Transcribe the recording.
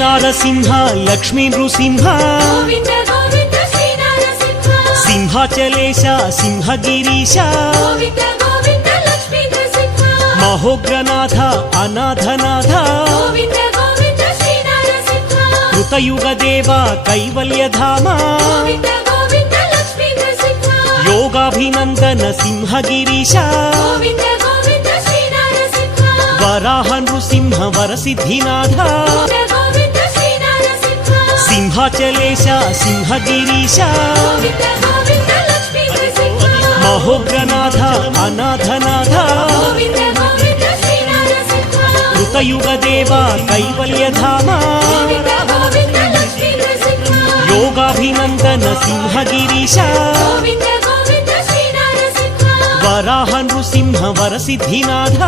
Narasimha Lakshmi Nrusimha సింహాచలేశ సింహగిరీశ మహోగ్రనాథ అనాథనాథ కృతయుగదేవ కైవల్యధామ యోగాభినందన సింహగిరీశ Varaha Nrusimha వరసిద్ధినాథ సింహాచలేశ సింహగిరీశ మహోగ్రనాథ అనాథనాథ కృతయుగదేవ కైవల్యధామ యోగాభినందన సింహగిరీశ Varaha Nrusimha వరసిద్ధినాథ